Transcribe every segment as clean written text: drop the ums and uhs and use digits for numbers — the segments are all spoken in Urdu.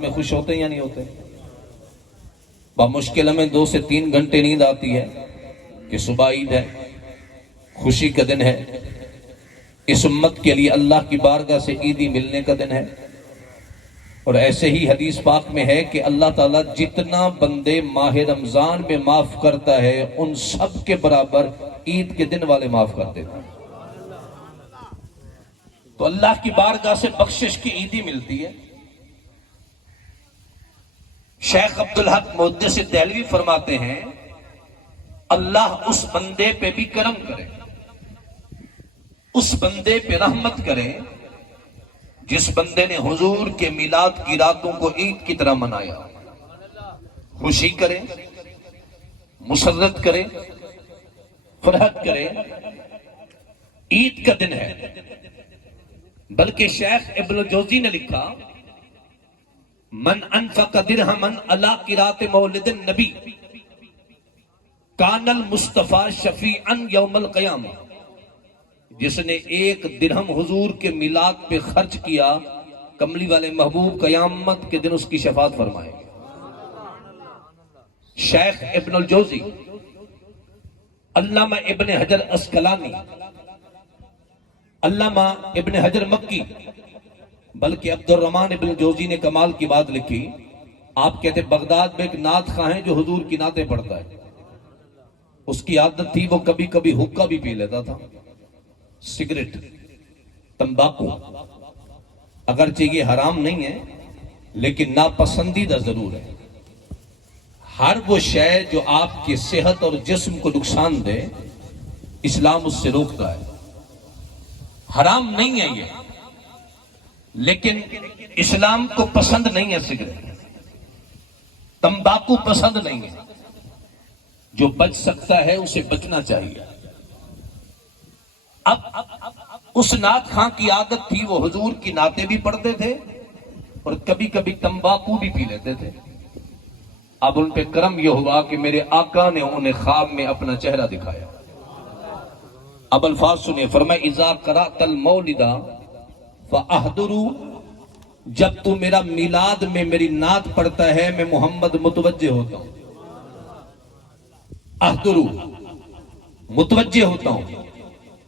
میں خوش ہوتے ہیں یا نہیں ہوتے؟ بمشکل ہمیں 2 سے 3 گھنٹے نیند آتی ہے کہ صبح عید ہے، خوشی کا دن ہے، اس امت کے لیے اللہ کی بارگاہ سے عیدی ملنے کا دن ہے۔ اور ایسے ہی حدیث پاک میں ہے کہ اللہ تعالیٰ جتنا بندے ماہ رمضان میں معاف کرتا ہے ان سب کے برابر عید کے دن والے معاف کر دیتا ہے۔ تو اللہ کی بارگاہ سے بخشش کی عیدی ملتی ہے۔ شیخ عبدالحق محدث دہلوی فرماتے ہیں اللہ اس بندے پہ بھی کرم کرے، اس بندے پہ رحمت کرے جس بندے نے حضور کے میلاد کی راتوں کو عید کی طرح منایا، خوشی کرے، مسرت کرے، فرحت کرے۔ عید کا دن ہے، بلکہ شیخ ابن الجوزی نے لکھا من انفق درہما علی قراءۃ مولد النبی کان المصطفیٰ شفیعا یوم القیامہ، جس نے 1 درہم حضور کے میلاد پہ خرچ کیا کملی والے محبوب قیامت کے دن اس کی شفاعت فرمائے گے۔ شیخ ابن الجوزی، علامہ ابن حجر عسقلانی، علامہ ابن حجر مکی، بلکہ عبد الرحمن ابن جوزی نے کمال کی بات لکھی۔ آپ کہتے بغداد میں ایک نعت خواں ہے جو حضور کی نعتیں پڑھتا ہے، اس کی عادت تھی وہ کبھی کبھی حقہ بھی پی لیتا تھا، سگریٹ، تمباکو، اگرچہ یہ حرام نہیں ہے لیکن ناپسندیدہ ضرور ہے۔ ہر وہ شے جو آپ کی صحت اور جسم کو نقصان دے اسلام اس سے روکتا ہے۔ حرام نہیں ہے یہ، لیکن اسلام کو پسند نہیں ہے سگریٹ، تمباکو پسند نہیں ہے۔ جو بچ سکتا ہے اسے بچنا چاہیے۔ اب اس نعت خاں کی عادت تھی وہ حضور کی نعتیں بھی پڑھتے تھے اور کبھی کبھی تمباکو بھی پی لیتے تھے۔ اب ان پہ کرم یہ ہوا کہ میرے آقا نے انہیں خواب میں اپنا چہرہ دکھایا۔ اب الفاظ سنیں، فرمایا اذا قرأت المولد فاحضروا، جب تو میرا میلاد میں میری نعت پڑھتا ہے میں محمد متوجہ ہوتا ہوں، احضروا متوجہ ہوتا ہوں۔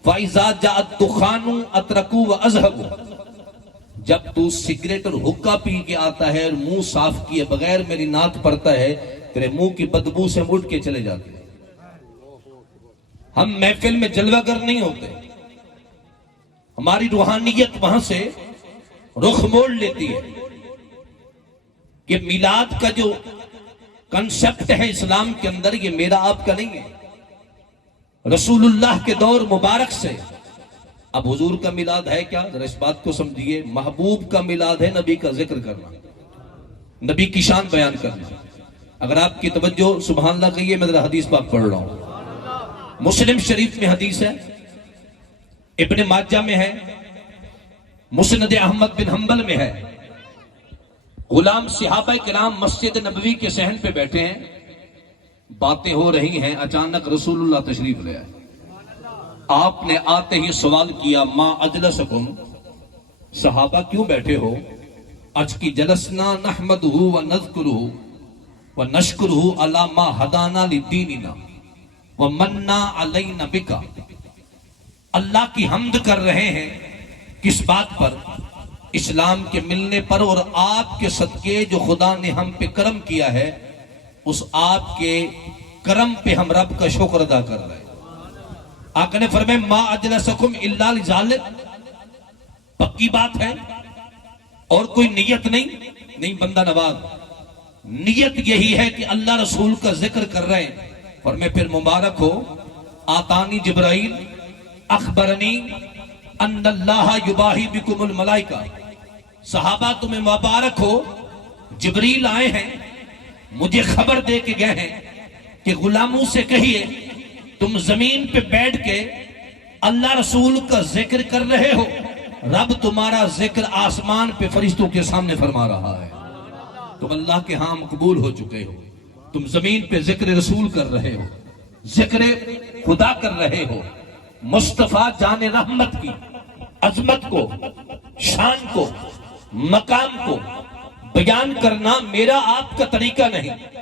فاذا جاء الدخان اتركوا واذهبوا، جب تو سگریٹ اور حقہ پی کے آتا ہے اور منہ صاف کیے بغیر میری نعت پڑھتا ہے تیرے منہ کی بدبو سے اٹھ کے چلے جاتے ہیں۔ ہم محفل میں جلوہ گر نہیں ہوتے، ہماری روحانیت وہاں سے رخ موڑ لیتی ہے کہ میلاد کا جو کنسپٹ ہے اسلام کے اندر یہ میرا آپ کا نہیں ہے، رسول اللہ کے دور مبارک سے۔ اب حضور کا میلاد ہے کیا؟ ذرا اس بات کو سمجھیے، محبوب کا میلاد ہے نبی کا ذکر کرنا، نبی کی شان بیان کرنا۔ اگر آپ کی توجہ سبحان اللہ کہیے، میں ذرا حدیث پاک پڑھ رہا ہوں۔ مسلم شریف میں حدیث ہے، ابن ماجہ میں ہے، مسند احمد بن حنبل میں ہے۔ غلام صحابہ کرام مسجد نبوی کے صحن پہ بیٹھے ہیں، باتیں ہو رہی ہیں، اچانک رسول اللہ تشریف لے آئے۔ آپ نے آتے ہی سوال کیا ما اجلسکم، صحابہ کیوں بیٹھے ہو؟ اج کی جلسنا نحمدہ ونذکرہ ونشکرہ علی ما ہدانا لدیننا ومننا علینا بکا، اللہ کی حمد کر رہے ہیں کس بات پر؟ اسلام کے ملنے پر، اور آپ کے صدقے جو خدا نے ہم پہ کرم کیا ہے اس آپ کے کرم پہ ہم رب کا شکر ادا کر رہے ہیں۔ آقا نے فرمایا ما اجلسکم الا لذالک، پکی بات ہے اور کوئی نیت نہیں بندہ نواز، نیت یہی ہے کہ اللہ رسول کا ذکر کر رہے ہیں۔ فرمایا پھر مبارک ہو، آتانی جبرائیل اخبرنی ان اللہ یباہی بکم الملائکہ، صحابہ تمہیں مبارک ہو، جبریل آئے ہیں مجھے خبر دے کے گئے ہیں کہ غلاموں سے کہیے تم زمین پہ بیٹھ کے اللہ رسول کا ذکر کر رہے ہو، رب تمہارا ذکر آسمان پہ فرشتوں کے سامنے فرما رہا ہے، تم اللہ کے ہاں مقبول ہو چکے ہو، تم زمین پہ ذکر رسول کر رہے ہو، ذکر خدا کر رہے ہو، مصطفیٰ جان رحمت کی عظمت کو، شان کو، مقام کو بیان کرنا میرا آپ کا طریقہ نہیں.